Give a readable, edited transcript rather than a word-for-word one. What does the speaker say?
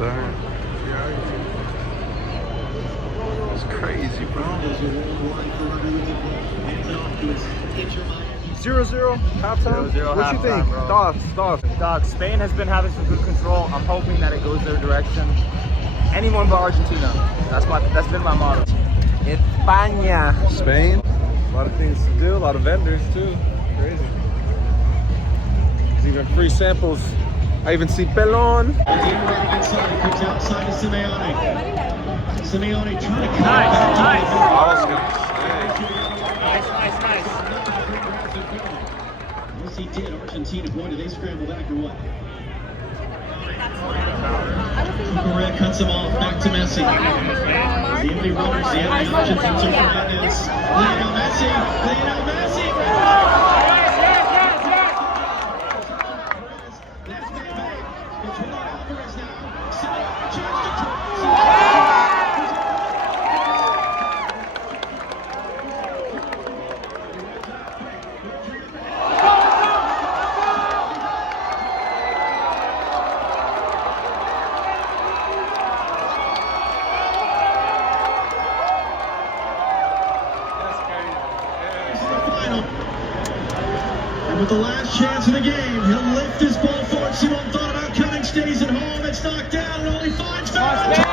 sir. It's crazy, bro. 0-0 halftime. 0-0 what you halftime, think? bro. Thoughts. Dog, Spain has been having some good control. I'm hoping that it goes their direction. Anyone but Argentina. That's been my motto. España. Spain. A lot of things to do. A lot of vendors too. Crazy. There's even free samples. I even see Pelon. Comes outside to Simeone. Simeone trying to cut. Nice. I was gonna say. Nice. Yes, he did. Argentina, boy, did they scramble back or what? Correa cuts him off. Back to Messi. The only runners, the only options into Fernandez. Lionel Messi. That's Mbappe. It's Julian Alvarez now. Simeone chance to cross. And with the last chance of the game, he'll lift his ball forward. Simon thought about cutting, stays at home. It's knocked down and only finds Ferran.